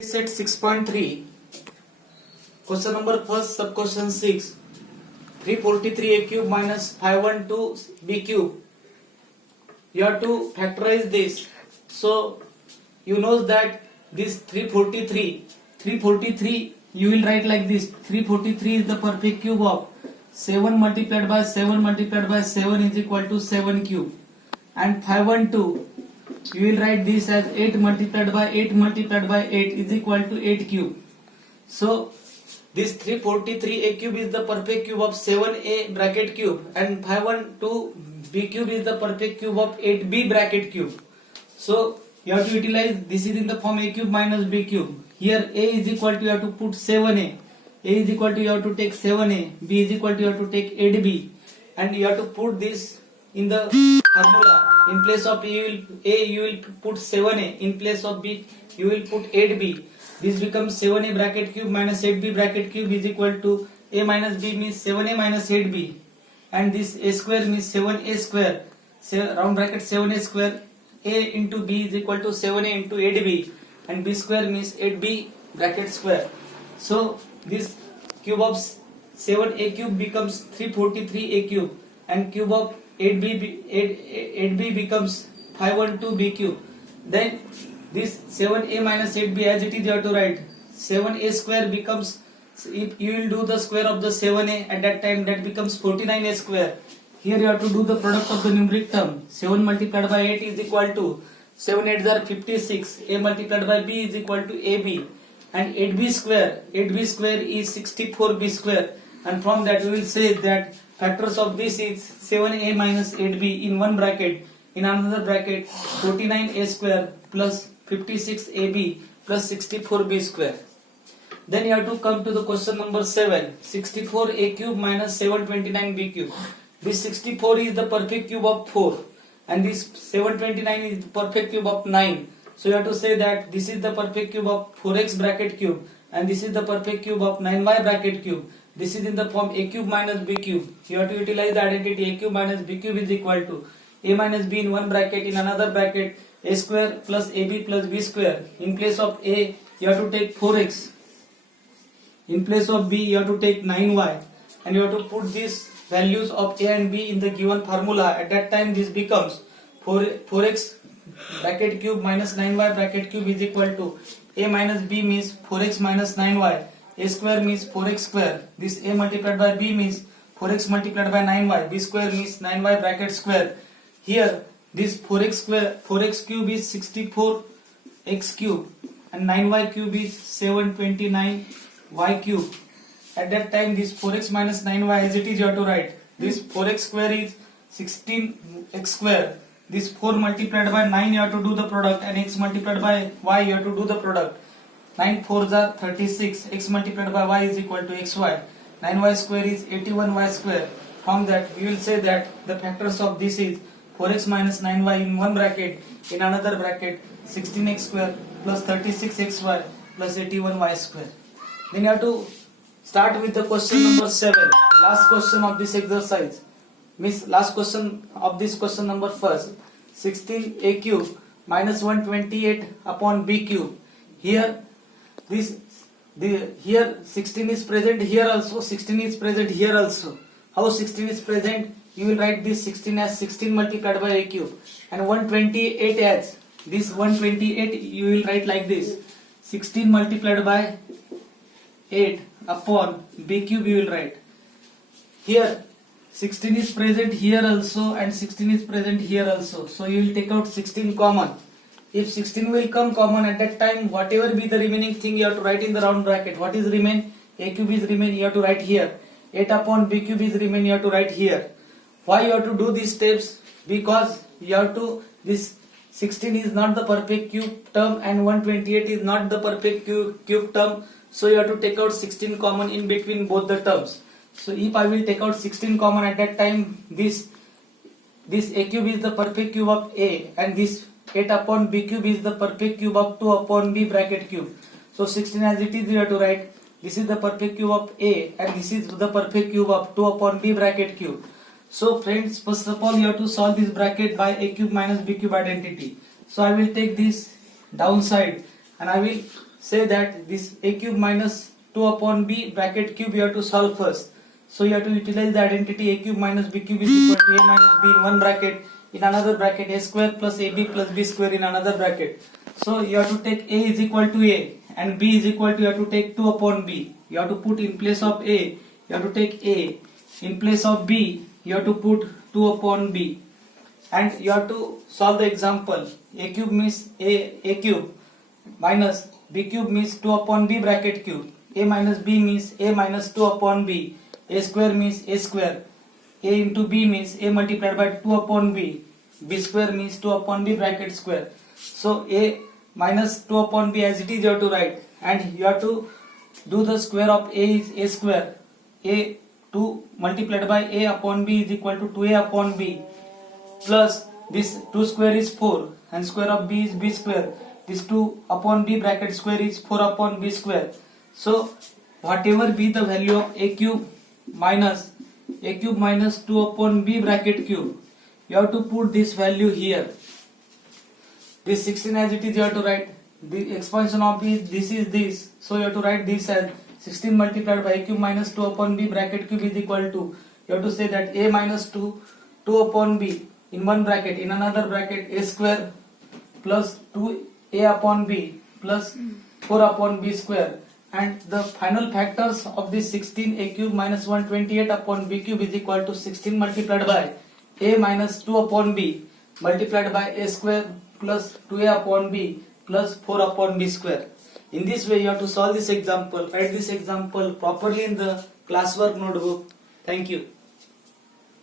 Set 6.3, question number first, sub question 6, 343 a cube minus 512 b cube. You have to factorize this. So you know that this 343 you will write like this. 343 is the perfect cube of 7 multiplied by 7 multiplied by 7 is equal to 7 cube, and 512 you will write this as 8 multiplied by 8 multiplied by 8 is equal to 8 cube. So this 343 a cube is the perfect cube of 7a bracket cube, and 512 b cube is the perfect cube of 8b bracket cube. So you have to utilize, this is in the form a cube minus b cube. Here a is equal to, you have to put 7a, a is equal to, you have to take 7a, b is equal to, you have to take 8b, and you have to put this in the formula. In place of a you will put 7a, in place of b you will put 8b. This becomes 7a bracket cube minus 8b bracket cube is equal to a minus b means 7a minus 8b, and this a square means 7a square, round bracket 7a square, a into b is equal to 7a into 8b, and b square means 8b bracket square. So this cube of 7a cube becomes 343 a cube, and cube of 8b becomes 512b cube. Then this 7a minus 8b as it is you have to write 7a square becomes, if you will do the square of the 7a at that time, that becomes 49a square. Here you have to do the product of the numeric term. 7 multiplied by 8 is equal to 7 8s are 56. A multiplied by b is equal to ab, and 8b square is 64b square, and from that we will say that factors of this is 7a minus 8b in one bracket, in another bracket 49a square plus 56ab plus 64b square. Then you have to come to the question number 7, 64a cube minus 729b cube. This 64 is the perfect cube of 4, and this 729 is the perfect cube of 9. So you have to say that this is the perfect cube of 4x bracket cube, and this is the perfect cube of 9y bracket cube. This is in the form a cube minus b cube. You have to utilize the identity a cube minus b cube is equal to a minus b in one bracket, in another bracket a square plus ab plus b square. In place of a you have to take 4x, in place of b you have to take 9y, and you have to put these values of a and b in the given formula. At that time this becomes 4x bracket cube minus 9y bracket cube is equal to a minus b means 4x minus 9y, a square means 4x square, this a multiplied by b means 4x multiplied by 9y, b square means 9y bracket square. Here this 4x cube is 64x cube, and 9y cube is 729y cube. At that time this 4x minus 9y as it is you have to write, this 4x square is 16x square, this 4 multiplied by 9 you have to do the product, and x multiplied by y you have to do the product. 9 4s are 36, x multiplied by y is equal to xy, 9y square is 81y square. From that we will say that the factors of this is 4x minus 9y in one bracket, in another bracket 16x square plus 36xy plus 81y square. Then you have to start with the question number 7, last question of this exercise. Last question of this question number first, 16a cube minus 128 upon b cube. Here here 16 is present, here also 16 is present, here also. How 16 is present? You will write this 16 as 16 multiplied by a cube, and 128 as, this 128 you will write like this, 16 multiplied by 8 upon b cube you will write. Here 16 is present here also, and 16 is present here also. So you will take out 16 common. If 16 will come common, at that time whatever be the remaining thing you have to write in the round bracket. What is remain? A cube is remain, you have to write here. 8 upon b cube is remain, you have to write here. Why you have to do these steps? Because you have to, this 16 is not the perfect cube term and 128 is not the perfect cube term. So you have to take out 16 common in between both the terms. So if I will take out 16 common, at that time this a cube is the perfect cube of a, and this 8 upon b cube is the perfect cube of 2 upon b bracket cube. So 16 as it is you have to write, this is the perfect cube of a, and this is the perfect cube of 2 upon b bracket cube. So friends, first of all you have to solve this bracket by a cube minus b cube identity. So I will take this downside, and I will say that this a cube minus 2 upon b bracket cube you have to solve first. So you have to utilize the identity a cube minus b cube is equal to a minus b in one bracket, in another bracket a square plus ab plus b square in another bracket. So you have to take a is equal to a and b is equal to, you have to take 2 upon b. You have to put in place of a, you have to take a. In place of b, you have to put 2 upon b. And you have to solve the example. A cube means a cube minus b cube means 2 upon b bracket cube. A minus b means a minus 2 upon b. A square means a square. A into b means a multiplied by 2 upon b. B square means 2 upon b bracket square. So a minus 2 upon b as it is you have to write, and you have to do the square of a is a square. A 2 multiplied by a upon b is equal to 2a upon b, plus this 2 square is 4 and square of b is b square. This 2 upon b bracket square is 4 upon b square. So whatever be the value of a cube minus 2 upon b bracket cube, you have to put this value here. This 16 as it is you have to write. The expansion of this is this, so you have to write this as 16 multiplied by a cube minus 2 upon b bracket cube is equal to, you have to say that a minus 2 upon b in one bracket, in another bracket a square plus 2a upon b plus 4 upon b square, and the final factors of this 16 a cube minus 128 upon b cube is equal to 16 multiplied by a minus 2 upon b multiplied by a square plus 2a upon b plus 4 upon b square. In this way you have to solve this example. Write this example properly in the classwork notebook. Thank you.